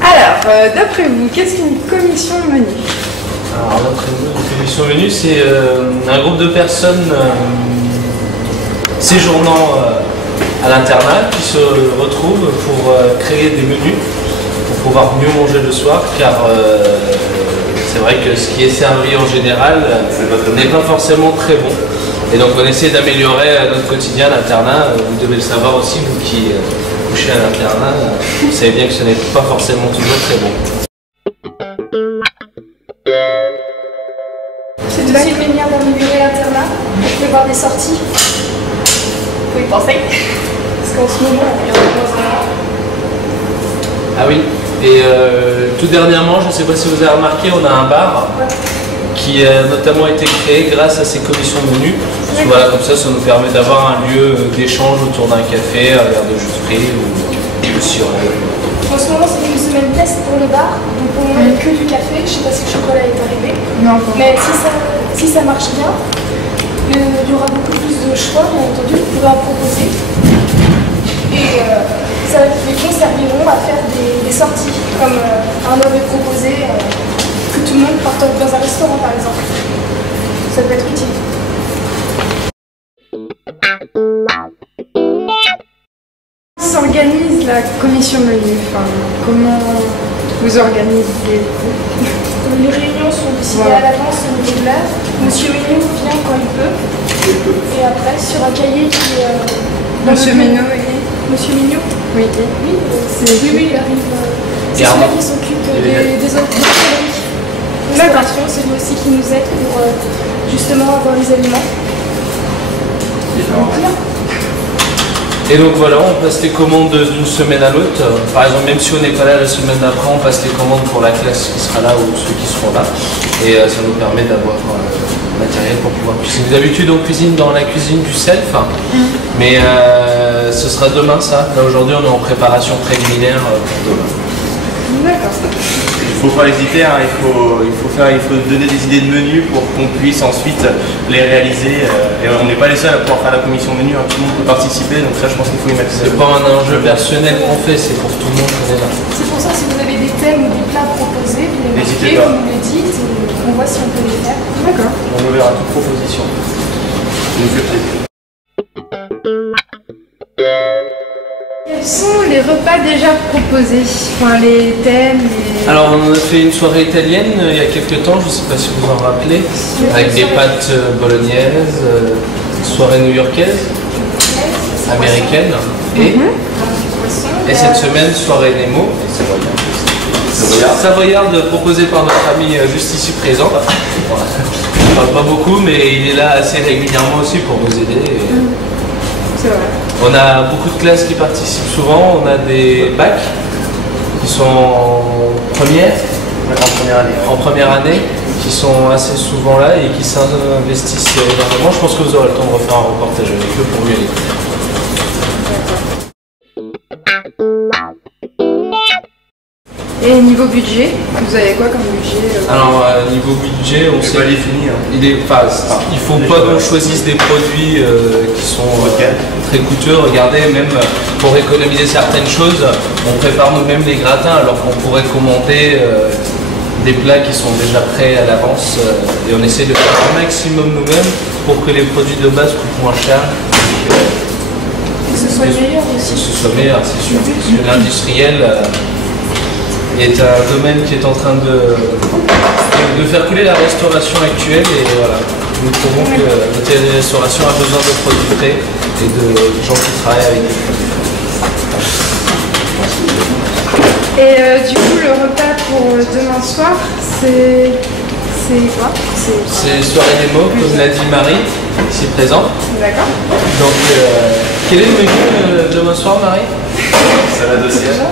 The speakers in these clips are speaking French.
Alors, d'après vous, qu'est-ce qu'une commission menu? Alors, d'après nous, une commission menu, c'est un groupe de personnes séjournant à l'internat qui se retrouvent pour créer des menus pour pouvoir mieux manger le soir, car c'est vrai que ce qui est servi en général n'est pas forcément très bon. Et donc on essaie d'améliorer notre quotidien à l'internat. Vous devez le savoir aussi, vous qui couchez à l'internat, vous savez bien que ce n'est pas forcément toujours très bon. C'est aussi une manière d'améliorer l'internat, pour prévoir des sorties. Faut y penser. Parce qu'en ce moment, il y en a. Ah oui, et tout dernièrement, je ne sais pas si vous avez remarqué, on a un bar qui a notamment été créé grâce à ces commissions menus. Parce que voilà, comme ça nous permet d'avoir un lieu d'échange autour d'un café, un verre de jus de fruits ou sirop. En ce moment, c'est une semaine test pour le bar, donc pour le moment, il n'y a que du café. Je ne sais pas si le chocolat est arrivé. Non, mais si ça marche bien, il y aura beaucoup plus de choix, bien entendu, vous pourrez en proposer. Et les bons serviront à faire des sorties, comme un avait proposé que tout le monde parte dans un restaurant par exemple. Ça peut être utile. S'organise la commission menu, enfin, comment vous organisez-vous? Les réunions sont décidées à l'avance au niveau de l'heure. Monsieur Mignon vient quand il peut. Et après, sur un cahier qui est... Monsieur Mignon et... Monsieur Mignon? Oui. Oui, il arrive. C'est celui qui s'occupe des autres restaurations. C'est lui aussi qui nous aide pour justement avoir les aliments. Et donc voilà, on passe les commandes d'une semaine à l'autre. Par exemple, même si on n'est pas là la semaine d'après, on passe les commandes pour la classe qui sera là ou ceux qui seront là. Et ça nous permet d'avoir matériel pour pouvoir cuisiner. D'habitude, on cuisine dans la cuisine du self, mais ce sera demain ça. Là aujourd'hui, on est en préparation préliminaire pour demain. D'accord. Il ne faut pas hésiter, hein. il faut donner des idées de menus pour qu'on puisse ensuite les réaliser. Et on n'est pas les seuls à pouvoir faire la commission menu, hein. Tout le monde peut participer, donc ça je pense qu'il faut y mettre. C'est pas un enjeu personnel qu'on fait, c'est pour tout le monde qu'on est là. C'est pour ça, si vous avez des thèmes ou des plats proposés, vous les N'hésitez marquez, pas. vous nous les dites, et on voit si on peut les faire. D'accord. On nous verra toute proposition. Ça nous fait plaisir. Quels sont les repas déjà proposés? Enfin, les thèmes, Alors on a fait une soirée italienne il y a quelques temps, je ne sais pas si vous en rappelez, avec des pâtes bolognaises, soirée new-yorkaise, américaine, et cette semaine soirée Nemo, savoyarde proposée par notre ami juste ici présent. On ne parle pas beaucoup, mais il est là assez régulièrement aussi pour vous aider. c'est vrai. On a beaucoup de classes qui participent souvent, on a des bacs qui sont en première année, qui sont assez souvent là et qui s'investissent énormément. Je pense que vous aurez le temps de refaire un reportage avec eux pour mieux les Et niveau budget, vous avez quoi comme budget? Alors niveau budget, on sait pas les finir. Il faut pas qu'on choisisse des produits qui sont très coûteux. Regardez, même pour économiser certaines choses, on prépare nous-mêmes les gratins alors qu'on pourrait commander des plats qui sont déjà prêts à l'avance et on essaie de faire un maximum nous-mêmes pour que les produits de base coûtent moins cher. Que ce soit meilleur aussi. Que ce soit meilleur, c'est sûr. Parce que l'industriel est un domaine qui est en train de faire couler la restauration actuelle et voilà, nous trouvons que la restauration a besoin de produits frais et de gens qui travaillent avec des produits frais. Et du coup, le repas pour demain soir, c'est quoi? C'est soirée des mots, comme l'a dit Marie, ici présente. D'accord. Donc, quel est le menu demain soir, Marie? Salade océane.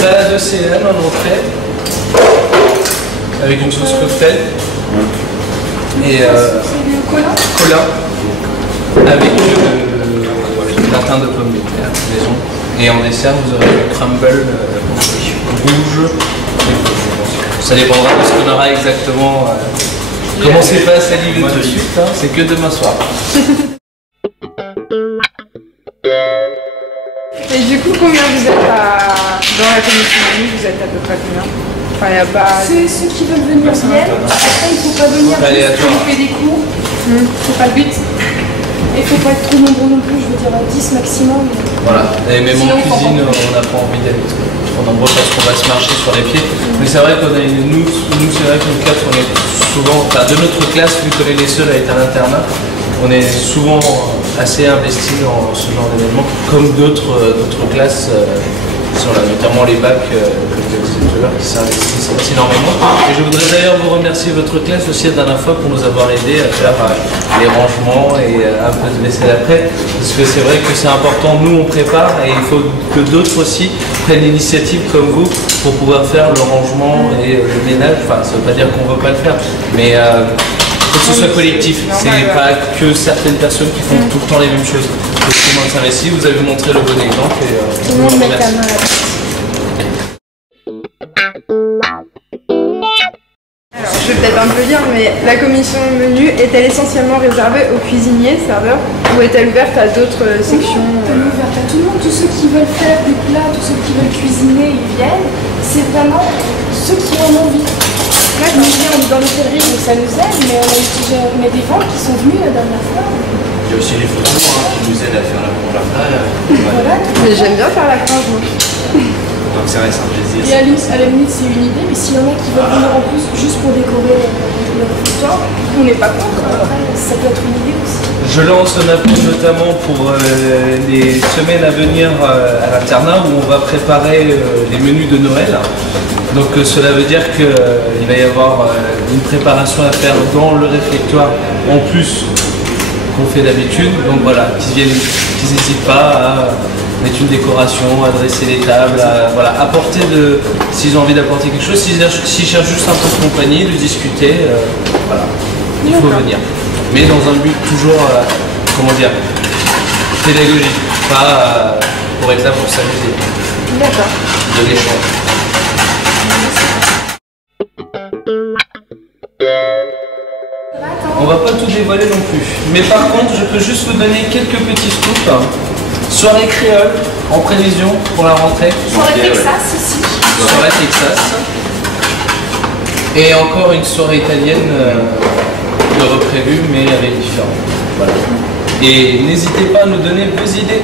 Salade océane en entrée, avec une sauce cocktail. Et colin, avec gratin de pommes de terre maison. Et en dessert, vous aurez le crumble rouge. Ça dépendra de ce qu'on aura exactement. Comment c'est pas salivé tout de suite, hein, c'est que demain soir. Et du coup, combien vous êtes dans la commission menu? Vous êtes à peu près combien? Enfin, il n'y a pas... Ceux qui veulent venir viennent. Après, il ne faut pas venir juste pour louper des cours. C'est pas le but. Et il ne faut pas être trop nombreux non plus, je veux dire 10 maximum. Voilà, et même Sinon, en cuisine, on n'a pas envie d'être trop nombreux parce qu'on va se marcher sur les pieds. Mais c'est vrai qu'on a nous c'est vrai que nous quatre, on est souvent, enfin de notre classe, vu qu'on est les seuls à être à l'internat, on est souvent assez investis dans ce genre d'événement, comme d'autres classes sont là, notamment les bacs, comme je disais tout à l'heure, qui s'investissent énormément. Et je voudrais d'ailleurs vous remercier votre classe aussi la dernière fois pour nous avoir aidé à faire les rangements et un peu de vaisselle après, parce que c'est vrai que c'est important, nous on prépare et il faut que d'autres aussi prennent l'initiative comme vous pour pouvoir faire le rangement et le ménage. Enfin, ça ne veut pas dire qu'on ne veut pas le faire, mais faut que ce soit collectif, c'est pas que certaines personnes qui font tout le temps les mêmes choses. Tout le monde s'investit, vous avez montré le bon exemple et Tout le monde met ta main là. Alors, je vais peut-être un peu dire, mais la commission menu est-elle essentiellement réservée aux cuisiniers, serveurs, ou est-elle ouverte à d'autres sections? Elle est ouverte à tout le monde, tous ceux qui veulent faire des plats, tous ceux qui veulent cuisiner, ils viennent. C'est vraiment ceux qui en ont envie. Moi, on est dans l'hôtellerie, donc ça nous aide, mais on a des ventes qui sont venues la dernière fois. Il y a aussi les photos qui nous aident à faire la couleur. Voilà. Mais j'aime bien faire la frange, moi. Donc c'est vrai, c'est un plaisir. Et à la limite, c'est une idée, mais s'il y en a qui veulent venir en plus juste pour décorer le réfectoire, on n'est pas contre. Après, ça peut être une idée aussi. je lance un appel notamment pour les semaines à venir à l'internat où on va préparer les menus de Noël. Donc cela veut dire qu'il va y avoir une préparation à faire dans le réfectoire en plus qu'on fait d'habitude. Donc voilà, qu'ils n'hésitent pas à mettre une décoration, à dresser les tables, à apporter s'ils ont envie d'apporter quelque chose, s'ils cherchent juste un peu de compagnie, de discuter, voilà, il faut venir. Mais dans un but toujours, comment dire, pédagogique, pas pour être là pour s'amuser. D'accord. De l'échange. On va pas tout dévoiler non plus. Mais par contre, je peux juste vous donner quelques petits scoops. Soirée créole en prévision pour la rentrée. Soirée Texas aussi. Soirée Texas. Et encore une soirée italienne de reprévue, mais avec différent. Voilà. Et n'hésitez pas à nous donner vos idées.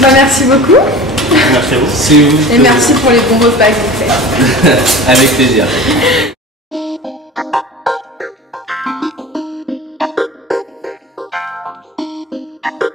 Bah, merci beaucoup. Merci à vous. C'est vous. Et merci pour les bons repas que vous faites. Avec plaisir. Thank you.